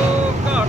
Oh, God.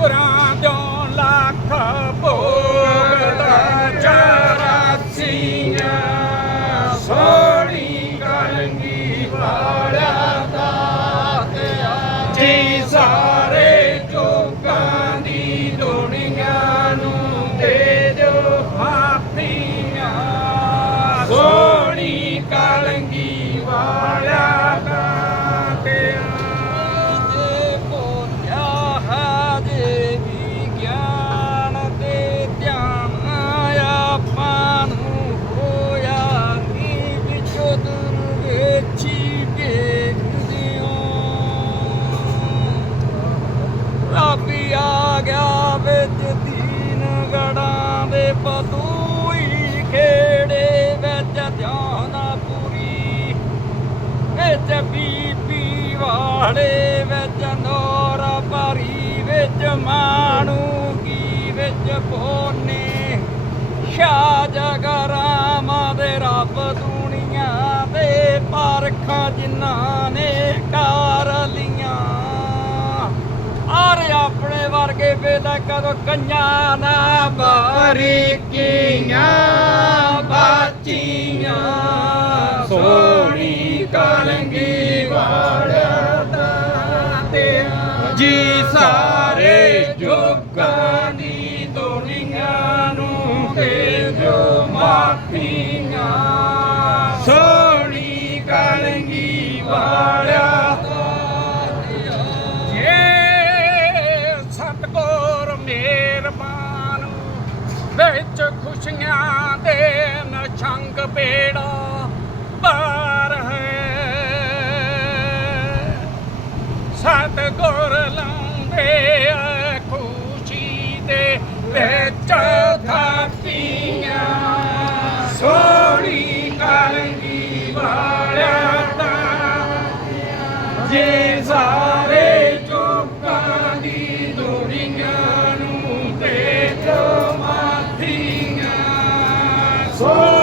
போறான் ਵਿੱਚ BP ਵਾਲੇ ਵਿੱਚ ਨੋਰ ਭਰੀ ਵਿੱਚ ਮਾਣੂ ਕੀ ਵਿੱਚ ਪੋਨੇ। ਸ਼ਾ ਜਗ ਰਾਮ ਦੇ ਰੱਬ ਦੁਨੀਆ ਦੇ ਪਰਖਾਂ ਜਿਨ੍ਹਾਂ ਨੇ ਕਾਰ ਲੀਆਂ। ਆਰੇ ਆਪਣੇ ਵਰਗੇ ਵੇਲਾ ਕਦੋਂ ਕੰਨਾਂ ਨਾ ਬਾਰੀਕੀਆਂ। ਪੇੜਾ ਪਾਰ ਹੈ। ਸਤ ਗੁਰ ਲਾਉਂਦੇ ਆ ਖੁਸ਼ੀ ਦੇ ਵਿੱਚ ਥਾਪੀਆਂ। ਸੋੜੀ ਕਲਗੀ ਵਾਲਿਆ ਤਾਂ ਜੇ ਸਾਰੇ ਚੁੱਕਾਂ ਦੀ ਦੁਨੀਆਂ ਨੂੰ ਤੇ ਮਾਥੀਆਂ ਸੋ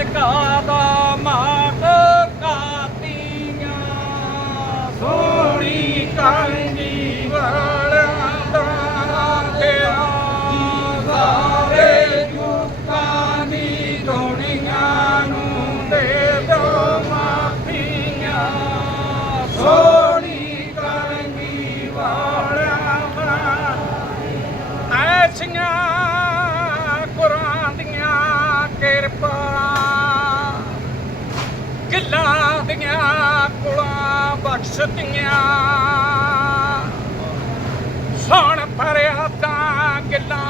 ਵਿਕਾ ਦਾ ਮਾਟ ਕਾਤੀਆਂ ਸੋਣੀ ਕਾਲ ਦੀਆਂ ਬਖਸ਼ ਬਖਸ਼ਤੀਆਂ। ਸਣ ਭਰਿਆ ਤਾਂ ਗਿੱਲਾਂ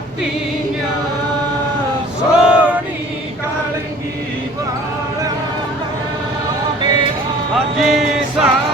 ਜਾਤੀਆਂ ਸੋਹਣੀ ਕਲੰਗੀ ਵਾਲਾ ਦੇ ਅਜੀ ਸਾਰੇ